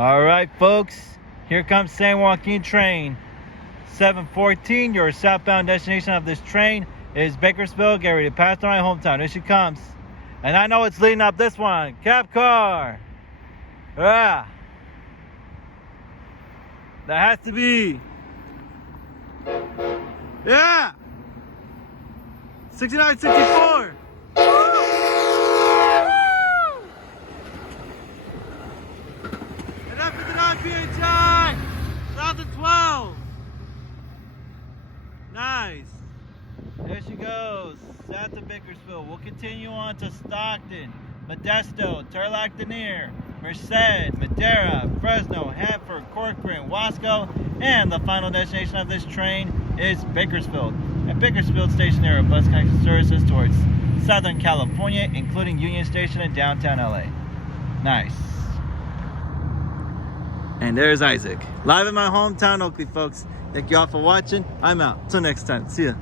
All right, folks, here comes San Joaquin train. 714, your southbound destination of this train is Bakersfield. Get ready to pass through my hometown. Here she comes. And I know it's leading up this one. Cabcar. Yeah. That has to be. Yeah. 6964. And after the non-PHI, 2012. Nice. There she goes. South of Bakersfield. We'll continue on to Stockton, Modesto, Turlock-Denier, Merced, Madera, Fresno, Hanford, Corcoran, Wasco, and the final destination of this train is Bakersfield. At Bakersfield Station, there are bus connection services towards Southern California, including Union Station in downtown LA. Nice. And there's Isaac. Live in my hometown, Oakley, folks. Thank you all for watching. I'm out. Till next time. See ya.